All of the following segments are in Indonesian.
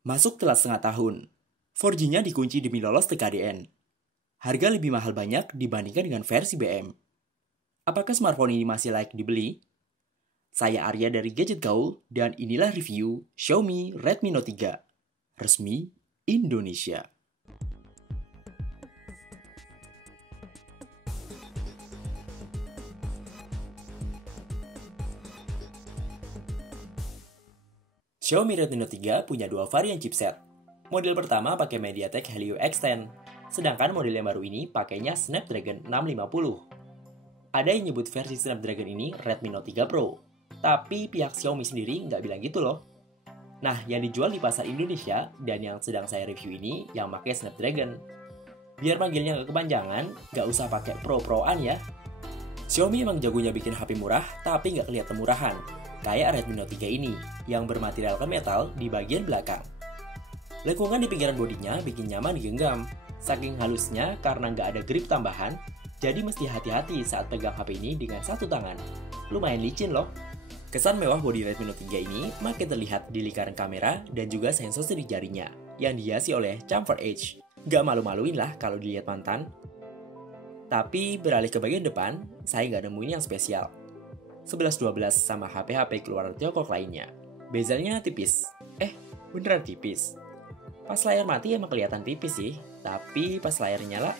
Masuk telat setengah tahun. 4G-nya dikunci demi lolos TKDN. Harga lebih mahal banyak dibandingkan dengan versi BM. Apakah smartphone ini masih layak dibeli? Saya Arya dari Gadget Gaul dan inilah review Xiaomi Redmi Note 3. Resmi Indonesia. Xiaomi Redmi Note 3 punya dua varian chipset. Model pertama pakai MediaTek Helio X10, sedangkan model yang baru ini pakainya Snapdragon 650. Ada yang nyebut versi Snapdragon ini Redmi Note 3 Pro, tapi pihak Xiaomi sendiri nggak bilang gitu loh. Nah, yang dijual di pasar Indonesia dan yang sedang saya review ini yang pakai Snapdragon. Biar panggilnya nggak kepanjangan, nggak usah pakai Pro-Proan ya. Xiaomi emang jagonya bikin HP murah, tapi nggak kelihatan murahan. Kayak Redmi Note 3 ini, yang bermaterialkan metal di bagian belakang. Lengkungan di pinggiran bodinya bikin nyaman digenggam. Saking halusnya karena nggak ada grip tambahan, jadi mesti hati-hati saat pegang HP ini dengan satu tangan. Lumayan licin loh. Kesan mewah bodi Redmi Note 3 ini makin terlihat di lingkaran kamera dan juga sensor sidik jarinya, yang dihiasi oleh chamfer edge. Nggak malu-maluin lah kalau dilihat mantan. Tapi beralih ke bagian depan, saya nggak nemuin yang spesial. 11-12 sama HP-HP keluaran Tiongkok lainnya. Bezelnya tipis. Beneran tipis. Pas layar mati emang kelihatan tipis sih, tapi pas layar nyala,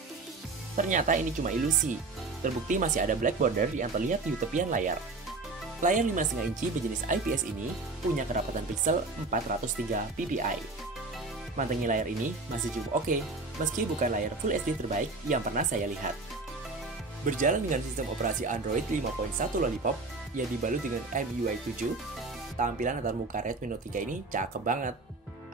ternyata ini cuma ilusi. Terbukti masih ada black border yang terlihat di tepian layar. Layar 5,5 inci berjenis IPS ini punya kerapatan pixel 403 ppi. Mantengin layar ini masih cukup oke, meski bukan layar Full HD terbaik yang pernah saya lihat. Berjalan dengan sistem operasi Android 5.1 Lollipop yang dibalut dengan MIUI 7, tampilan antarmuka Redmi Note 3 ini cakep banget.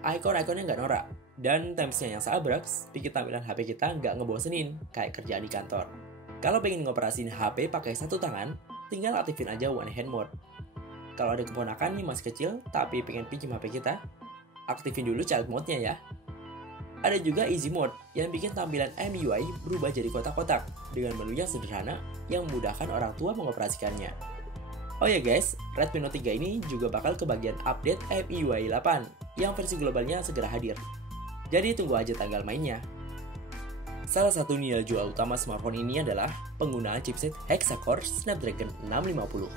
Ikon-ikonnya nggak norak, dan timesnya yang sabraks bikin tampilan HP kita nggak ngebosenin kayak kerjaan di kantor. Kalau pengen ngoperasin HP pakai satu tangan, tinggal aktifin aja one hand mode. Kalau ada keponakan nih masih kecil tapi pengen pinjam HP kita, aktifin dulu child mode-nya ya. Ada juga easy mode yang bikin tampilan MIUI berubah jadi kotak-kotak dengan menu yang sederhana yang memudahkan orang tua mengoperasikannya. Oh ya guys, Redmi Note 3 ini juga bakal kebagian update MIUI 8 yang versi globalnya segera hadir. Jadi tunggu aja tanggal mainnya. Salah satu nilai jual utama smartphone ini adalah penggunaan chipset Hexa-core Snapdragon 650.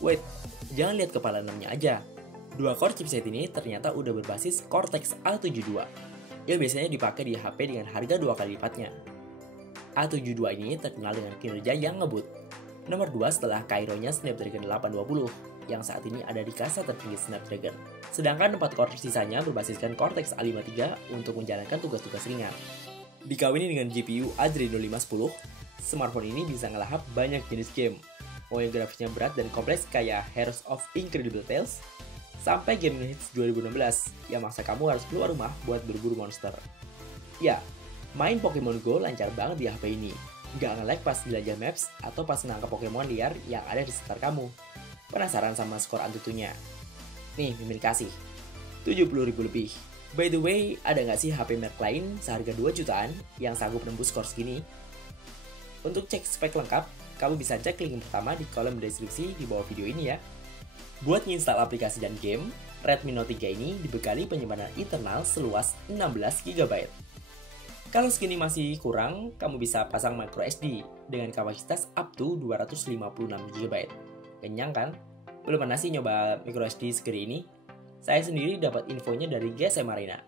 Wait, jangan lihat kepala 6-nya aja. Dua core chipset ini ternyata udah berbasis Cortex A72 yang biasanya dipakai di HP dengan harga 2 kali lipatnya. A72 ini terkenal dengan kinerja yang ngebut. Nomor 2 setelah Cairo-nya Snapdragon 820 yang saat ini ada di kasta tertinggi Snapdragon. Sedangkan 4 core sisanya berbasiskan Cortex A53 untuk menjalankan tugas-tugas ringan. Dikawini dengan GPU Adreno 510, smartphone ini bisa ngelahap banyak jenis game. Mau yang grafisnya berat dan kompleks kayak Heroes of Incredible Tales, sampai game hits 2016 yang maksa kamu harus keluar rumah buat berburu monster. Ya, main Pokemon Go lancar banget di HP ini. Nggak nge-lag pas jelajah maps atau pas nangkap Pokemon liar yang ada di sekitar kamu. Penasaran sama skor Antutunya? Nih, mimin kasih 70.000 lebih. By the way, ada nggak sih HP merek lain seharga 2 jutaan yang sanggup nembus skor segini? Untuk cek spek lengkap, kamu bisa cek link pertama di kolom deskripsi di bawah video ini ya. Buat nginstal aplikasi dan game, Redmi Note 3 ini dibekali penyimpanan internal seluas 16 GB. Kalau segini masih kurang, kamu bisa pasang microSD dengan kapasitas up to 256 GB. Kenyang kan? Belum pernah sih nyoba microSD segede ini? Saya sendiri dapat infonya dari GSM Arena.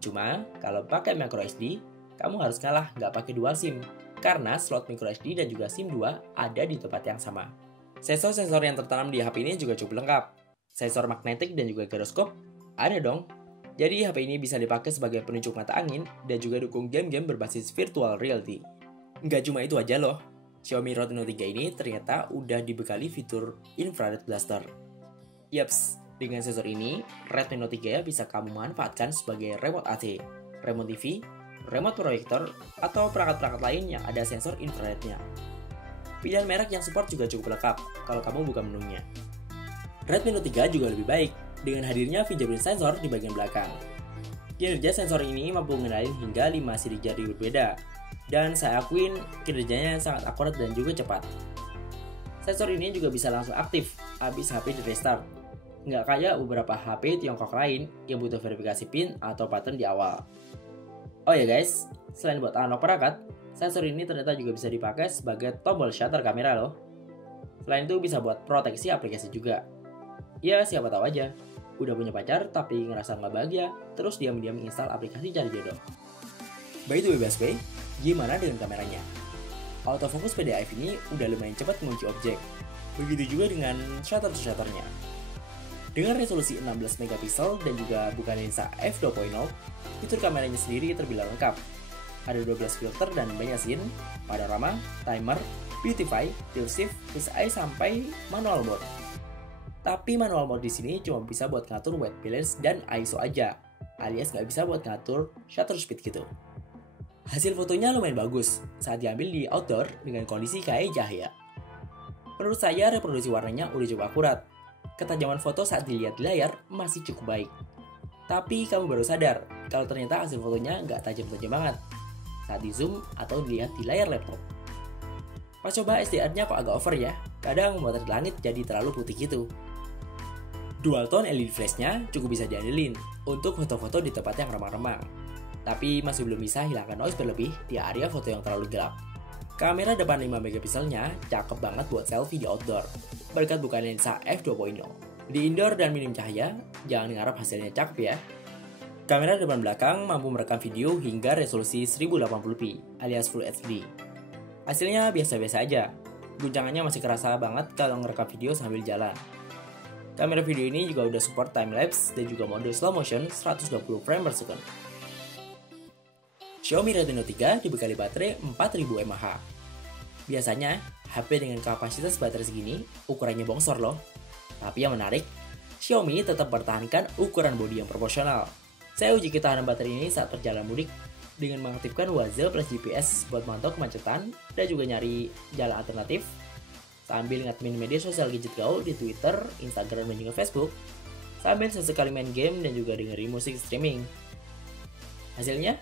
Cuma, kalau pakai microSD, kamu harus ngalah nggak pakai dual SIM, karena slot microSD dan juga SIM 2 ada di tempat yang sama. Sensor-sensor yang tertanam di HP ini juga cukup lengkap. Sensor magnetik dan juga giroskop ada dong. Jadi HP ini bisa dipakai sebagai penunjuk mata angin dan juga dukung game-game berbasis virtual reality. Nggak cuma itu aja loh, Xiaomi Redmi Note 3 ini ternyata udah dibekali fitur infrared blaster. Yaps, dengan sensor ini, Redmi Note 3 bisa kamu manfaatkan sebagai remote AC, remote TV, remote proyektor, atau perangkat-perangkat lain yang ada sensor infrarednya. Pilihan merek yang support juga cukup lengkap kalau kamu buka menunya. Redmi Note 3 juga lebih baik dengan hadirnya fingerprint sensor di bagian belakang. Kinerja sensor ini mampu mengenali hingga 5 sidik jari berbeda, dan saya akuin kinerjanya sangat akurat dan juga cepat. Sensor ini juga bisa langsung aktif habis HP di restart. Nggak kayak beberapa HP Tiongkok lain yang butuh verifikasi PIN atau pattern di awal. Oh ya guys, selain buat unlock perangkat, sensor ini ternyata juga bisa dipakai sebagai tombol shutter kamera loh. Selain itu bisa buat proteksi aplikasi juga. Ya siapa tahu aja, udah punya pacar tapi ngerasa nggak bahagia, terus diam-diam install aplikasi cari jodoh. By the way BSP, gimana dengan kameranya? Autofocus PDAF ini udah lumayan cepat mengunci objek. Begitu juga dengan shutter-to-shutternya. Dengan resolusi 16 megapiksel dan juga bukan lensa f2.0, fitur kameranya sendiri terbilang lengkap. Ada 12 filter dan banyak scene, panorama, timer, beautify, tilt shift, fisheye eye sampai manual mode. Tapi manual mode di sini cuma bisa buat ngatur white balance dan ISO aja, alias nggak bisa buat ngatur shutter speed gitu. Hasil fotonya lumayan bagus saat diambil di outdoor dengan kondisi kayak cahaya. Menurut saya reproduksi warnanya udah cukup akurat. Ketajaman foto saat dilihat di layar masih cukup baik. Tapi kamu baru sadar kalau ternyata hasil fotonya nggak tajam-tajam banget saat di zoom atau dilihat di layar laptop. Pas coba SDR-nya kok agak over ya, kadang membuat langit jadi terlalu putih gitu. Dual tone LED flash-nya cukup bisa diandelin untuk foto-foto di tempat yang remang-remang. Tapi masih belum bisa hilangkan noise berlebih di area foto yang terlalu gelap. Kamera depan 5 megapikselnya cakep banget buat selfie di outdoor, berkat bukan lensa f2.0. Di indoor dan minim cahaya, jangan ngarep hasilnya cakep ya. Kamera depan belakang mampu merekam video hingga resolusi 1080p alias Full HD. Hasilnya biasa-biasa aja, guncangannya masih kerasa banget kalau ngerekam video sambil jalan. Kamera video ini juga udah support timelapse dan juga mode slow motion 120 frame per second. Xiaomi Redmi Note 3 dibekali baterai 4000 mAh. Biasanya, HP dengan kapasitas baterai segini ukurannya bongsor loh. Tapi yang menarik, Xiaomi tetap mempertahankan ukuran bodi yang proporsional. Saya uji ketahanan baterai ini saat perjalanan mudik dengan mengaktifkan Waze plus GPS buat mantau kemacetan dan juga nyari jalan alternatif sambil ngadmin media sosial Gadget Gaul di Twitter, Instagram, dan juga Facebook, sambil sesekali main game dan juga dengerin musik streaming. Hasilnya,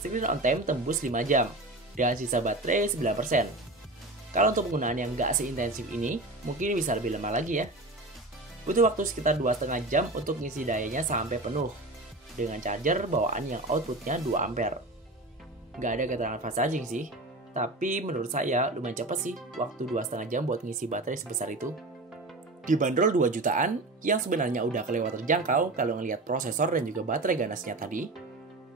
screen on time tembus 5 jam dengan sisa baterai 9%. Kalau untuk penggunaan yang nggak seintensif ini, mungkin bisa lebih lama lagi ya. Butuh waktu sekitar 2,5 jam untuk ngisi dayanya sampai penuh dengan charger bawaan yang outputnya 2 ampere. Nggak ada keterangan fast charging sih, tapi menurut saya lumayan cepat sih waktu 2,5 jam buat ngisi baterai sebesar itu. Dibanderol 2 jutaan, yang sebenarnya udah kelewat terjangkau kalau ngelihat prosesor dan juga baterai ganasnya tadi.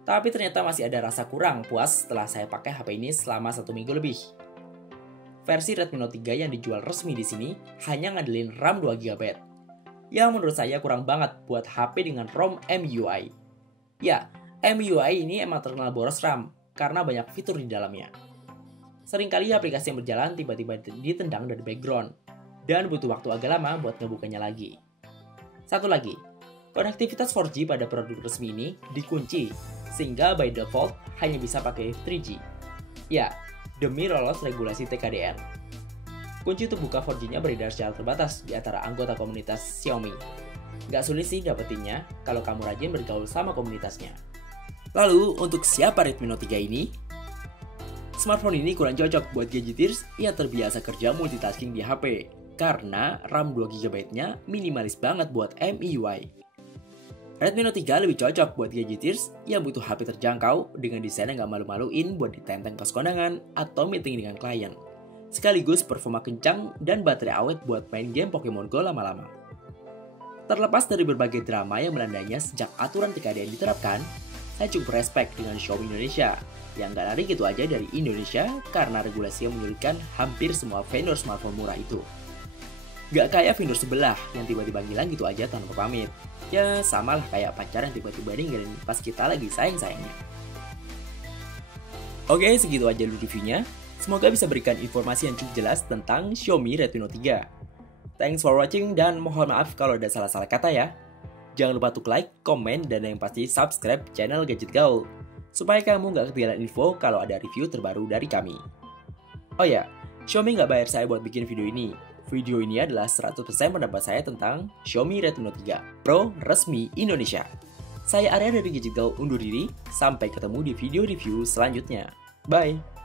Tapi ternyata masih ada rasa kurang puas setelah saya pakai HP ini selama 1 minggu lebih. Versi Redmi Note 3 yang dijual resmi di sini hanya ngandelin RAM 2GB, yang menurut saya kurang banget buat HP dengan ROM MIUI. Ya, MIUI ini emang terkenal boros RAM karena banyak fitur di dalamnya. Seringkali aplikasi yang berjalan tiba-tiba ditendang dari background dan butuh waktu agak lama buat ngebukanya lagi. Satu lagi, konektivitas 4G pada produk resmi ini dikunci sehingga by default hanya bisa pakai 3G. Ya, demi lolos regulasi TKDN. Kunci untuk buka 4G-nya beredar secara terbatas di antara anggota komunitas Xiaomi. Gak sulit sih dapetinnya kalau kamu rajin bergaul sama komunitasnya. Lalu, untuk siapa Redmi Note 3 ini? Smartphone ini kurang cocok buat gadgeters yang terbiasa kerja multitasking di HP, karena RAM 2GB-nya minimalis banget buat MIUI. Redmi Note 3 lebih cocok buat gadgeters yang butuh HP terjangkau dengan desain yang gak malu-maluin buat ditenteng ke kondangan atau meeting dengan klien. Sekaligus performa kencang dan baterai awet buat main game Pokemon Go lama-lama. Terlepas dari berbagai drama yang melandainya sejak aturan TKDN diterapkan, saya cukup respect dengan Xiaomi Indonesia yang gak lari gitu aja dari Indonesia karena regulasi yang menyulitkan hampir semua vendor smartphone murah itu. Gak kayak vendor sebelah yang tiba-tiba ngilang gitu aja tanpa pamit. Ya samalah kayak pacar yang tiba-tiba ninggalin pas kita lagi sayang-sayangnya. Oke, segitu aja dulu reviewnya. Semoga bisa berikan informasi yang cukup jelas tentang Xiaomi Redmi Note 3. Thanks for watching dan mohon maaf kalau ada salah-salah kata ya. Jangan lupa untuk like, komen, dan yang pasti subscribe channel Gadget Gaul supaya kamu gak ketinggalan info kalau ada review terbaru dari kami. Oh ya, Xiaomi gak bayar saya buat bikin video ini. Video ini adalah 100% pendapat saya tentang Xiaomi Redmi Note 3 Pro resmi Indonesia. Saya Arya dari Gadget Gaul undur diri, sampai ketemu di video review selanjutnya. Bye!